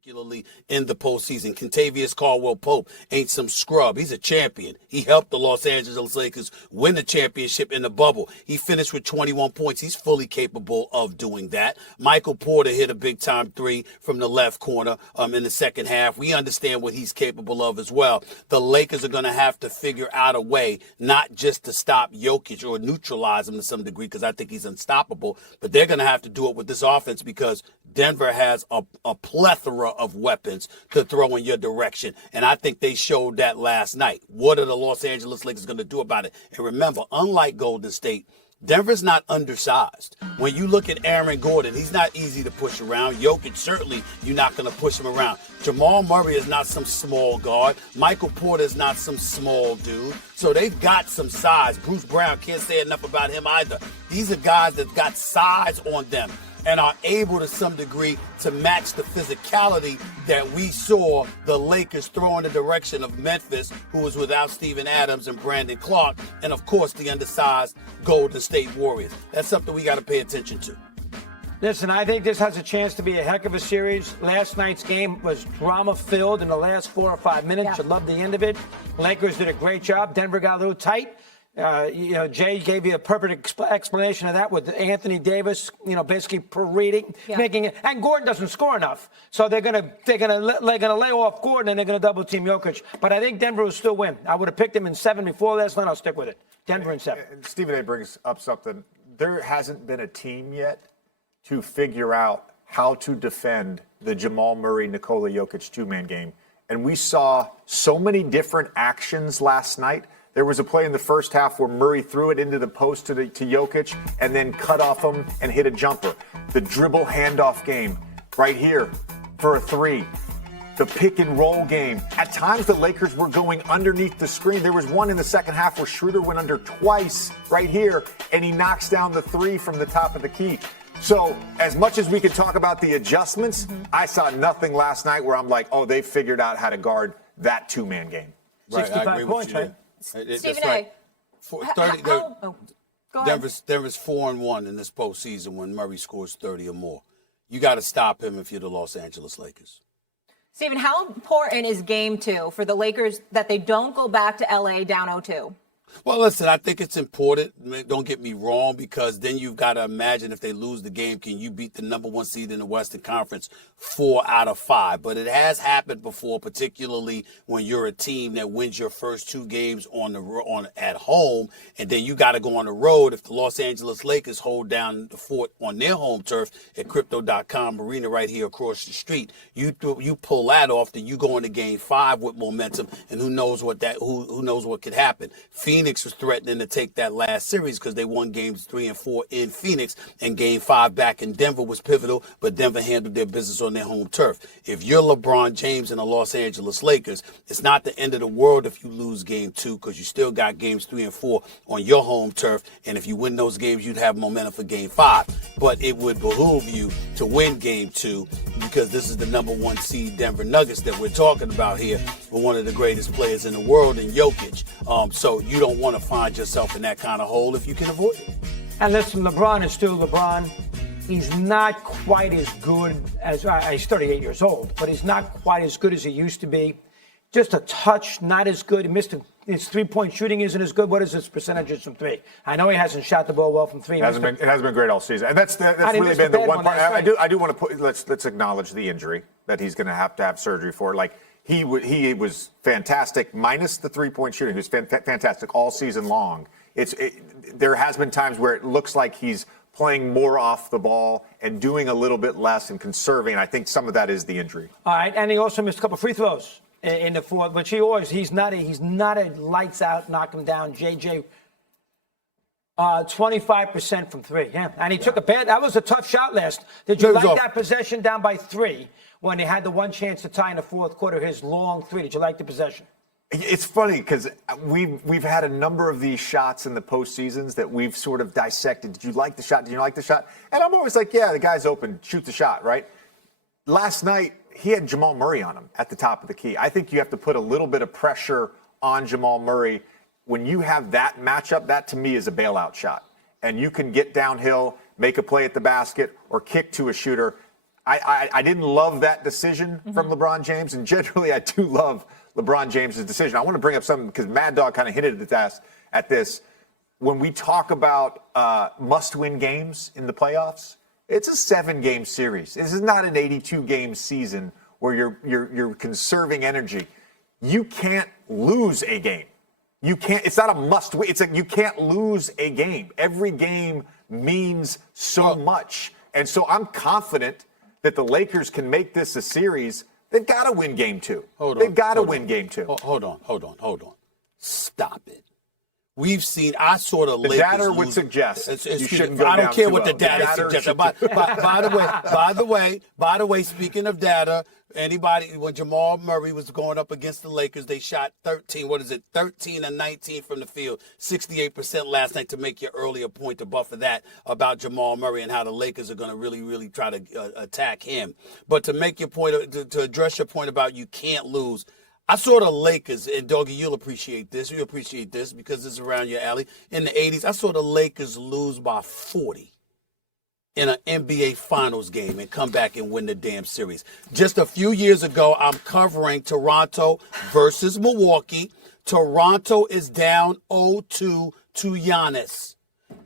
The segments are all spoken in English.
particularly in the postseason. Kentavious Caldwell-Pope ain't some scrub. He's a champion. He helped the Los Angeles Lakers win the championship in the bubble. He finished with 21 points. He's fully capable of doing that. Michael Porter hit a big-time three from the left corner in the second half. We understand what he's capable of as well. The Lakers are going to have to figure out a way not just to stop Jokic or neutralize him to some degree, because I think he's unstoppable, but they're going to have to do it with this offense because Denver has a plethora of weapons to throw in your direction, and I think they showed that last night. What are the Los Angeles Lakers going to do about it? And remember, unlike Golden State, Denver's not undersized. When you look at Aaron Gordon, he's not easy to push around. Jokic, certainly, you're not going to push him around. Jamal Murray is not some small guard. Michael Porter is not some small dude. So they've got some size. Bruce Brown, can't say enough about him either. These are guys that got size on them and are able to some degree to match the physicality that we saw the Lakers throw in the direction of Memphis, who was without Steven Adams and Brandon Clark, and of course the undersized Golden State Warriors. That's something we got to pay attention to. Listen, I think this has a chance to be a heck of a series. Last night's game was drama-filled in the last 4 or 5 minutes. I love the end of it. Lakers did a great job. Denver got a little tight. Jay gave you a perfect explanation of that with Anthony Davis, basically making it. And Gordon doesn't score enough, so they're gonna lay off Gordon and they're gonna double team Jokic. But I think Denver will still win. I would have picked them in 7 before last night. I'll stick with it. Denver in 7. And Stephen A. brings up something. There hasn't been a team yet to figure out how to defend the Jamal Murray, Nikola Jokic two-man game, and we saw so many different actions last night. There was a play in the first half where Murray threw it into the post to Jokic and then cut off him and hit a jumper. The dribble handoff game right here for a three. The pick and roll game. At times the Lakers were going underneath the screen. There was one in the second half where Schroeder went under twice right here and he knocks down the three from the top of the key. So as much as we could talk about the adjustments, I saw nothing last night where I'm like, oh, they figured out how to guard that two-man game. Right, 65 points, right? Stephen A. 30, go ahead. Denver's 4-1 in this postseason when Murray scores 30 or more. You got to stop him if you're the Los Angeles Lakers. Stephen, how important is game 2 for the Lakers that they don't go back to LA down 0-2? Well, listen, I think it's important. Don't get me wrong, because then you've got to imagine if they lose the game, can you beat the number 1 seed in the Western Conference 4 out of 5? But it has happened before, particularly when you're a team that wins your first 2 games at home, and then you got to go on the road. If the Los Angeles Lakers hold down the fort on their home turf at Crypto.com Arena right here across the street, you pull that off, then you go into Game 5 with momentum, and who knows what could happen. Phoenix was threatening to take that last series because they won games 3 and 4 in Phoenix, and game 5 back in Denver was pivotal, but Denver handled their business on their home turf. If you're LeBron James and the Los Angeles Lakers, it's not the end of the world if you lose game 2, because you still got games 3 and 4 on your home turf, and if you win those games, you'd have momentum for game 5. But it would behoove you to win game 2, because this is the number 1 seed Denver Nuggets that we're talking about here, with one of the greatest players in the world in Jokic. So you don't want to find yourself in that kind of hole if you can avoid it. And listen, LeBron is still LeBron. He's not quite as good as, he's 38 years old, but he's not quite as good as he used to be. Just a touch, not as good. His three-point shooting isn't as good. What is his percentages from 3? I know he hasn't shot the ball well from 3. It hasn't been great all season, and that's really been the one part. I do want to put. Let's acknowledge the injury that he's going to have surgery for. Like he was fantastic, minus the three-point shooting. He was fantastic all season long. There has been times where it looks like he's playing more off the ball and doing a little bit less and conserving. I think some of that is the injury. All right, and he also missed a couple free throws in the fourth, which he's not a lights out, knock him down. JJ, 25% from 3. Yeah, and he took that was a tough shot last. Did you like that possession down by 3 when he had the one chance to tie in the fourth quarter, his long 3? Did you like the possession? It's funny because we've had a number of these shots in the postseasons that we've sort of dissected. Did you like the shot? Did you like the shot? And I'm always like, yeah, the guy's open, shoot the shot, right? Last night, he had Jamal Murray on him at the top of the key. I think you have to put a little bit of pressure on Jamal Murray. When you have that matchup, that to me is a bailout shot. And you can get downhill, make a play at the basket, or kick to a shooter. I didn't love that decision from LeBron James, and generally I do love LeBron James's decision. I want to bring up something because Mad Dog kind of hinted at this. When we talk about must-win games in the playoffs, it's a 7-game series. This is not an 82-game season where you're conserving energy. You can't lose a game. You can't. It's not a must-win. You can't lose a game. Every game means so much, and so I'm confident that the Lakers can make this a series. They've got to win game 2. They've got to win game 2. Hold on. Stop it. We've seen. I sort of. The data would suggest you shouldn't go I don't down care what the 2-0. data suggests. By the way, speaking of data, when Jamal Murray was going up against the Lakers, they shot 13 and 19 from the field, 68% last night. To make your earlier point to buffer that about Jamal Murray and how the Lakers are going to really try to attack him. But to make your point, to address your point about you can't lose. I saw the Lakers, and Doggy, you'll appreciate this. You appreciate this because it's around your alley. In the 80s, I saw the Lakers lose by 40 in an NBA Finals game and come back and win the damn series. Just a few years ago, I'm covering Toronto versus Milwaukee. Toronto is down 0-2 to Giannis,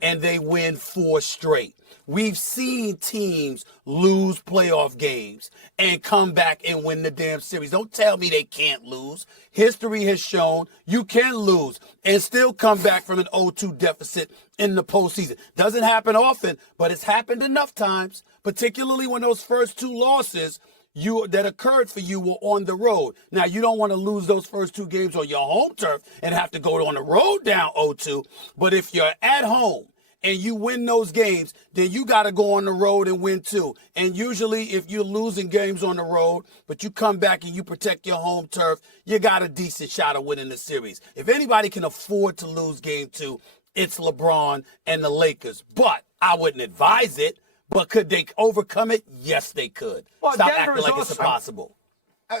and they win 4 straight. We've seen teams lose playoff games and come back and win the damn series. Don't tell me they can't lose. History has shown you can lose and still come back from an 0-2 deficit in the postseason. Doesn't happen often, but it's happened enough times, particularly when those first 2 losses that occurred for you were on the road. Now, you don't want to lose those first 2 games on your home turf and have to go on the road down 0-2, but if you're at home and you win those games, then you got to go on the road and win too. And usually if you're losing games on the road, but you come back and you protect your home turf, you got a decent shot of winning the series. If anybody can afford to lose game 2, it's LeBron and the Lakers. But I wouldn't advise it. But could they overcome it? Yes, they could. Well, Stop Denver's acting like it's also- impossible.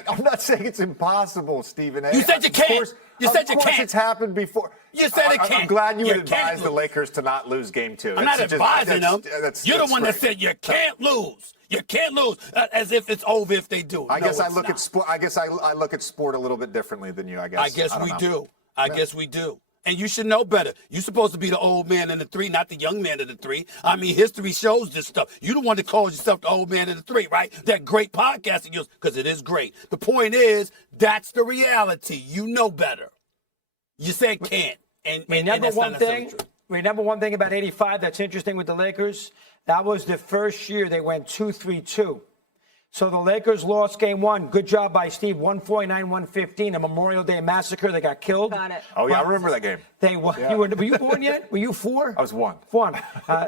I'm not saying it's impossible, Stephen A. You said you can't. You said you Of course can't. it's happened before. You said it can't. I'm glad you You would can't advise the lose. Lakers to not lose game 2. I'm not advising them. You're the one that great. said you can't lose. You can't lose, as if it's over if they do. I guess I look not. at sport. I guess I look at sport a little bit differently than you. I guess. I guess we do. And you should know better. You're supposed to be the old man in the 3, not the young man in the 3. I mean, history shows this stuff. You the one that calls yourself the old man in the 3, right? That great podcast of yours, because it is great. The point is, that's the reality. You know better. You said can't. And Remember that's one not thing? necessarily true. Remember one thing about 85 that's interesting with the Lakers? That was the first year they went 2-3-2. So the Lakers lost game 1. Good job by Steve. 149-115, a Memorial Day massacre. They got killed. Got it. Oh yeah, I remember that game. They won. Yeah. Were you born yet? Were you 4? I was 1. 1.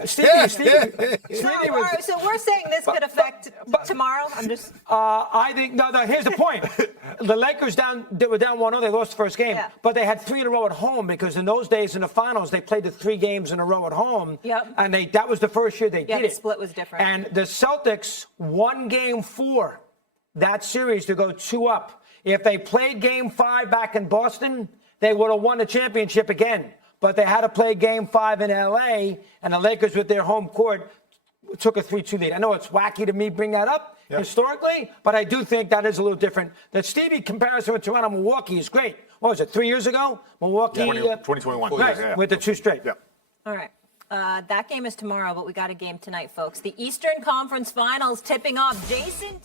Stevie So, was. all right, so we're saying this could affect tomorrow. I'm just. I think no. Here's the point: the Lakers they were down 1-0. They lost the first game, Yeah. but they had 3 in a row at home because in those days in the finals they played the 3 games in a row at home. Yep. And that was the first year they Yeah, did the it. split was different. And the Celtics won game 4, that series to go 2 up. If they played game 5 back in Boston, they would have won the championship again. But they had to play game 5 in LA, and the Lakers with their home court took a 3-2 lead. I know it's wacky to me bring that up historically, but I do think that is a little different. The Stevie comparison with Toronto Milwaukee is great. What was it, 3 years ago? Milwaukee. 2021. Right, Yeah. with the 2 straight. Yeah. All right. That game is tomorrow, but we got a game tonight, folks. The Eastern Conference Finals tipping off. Jason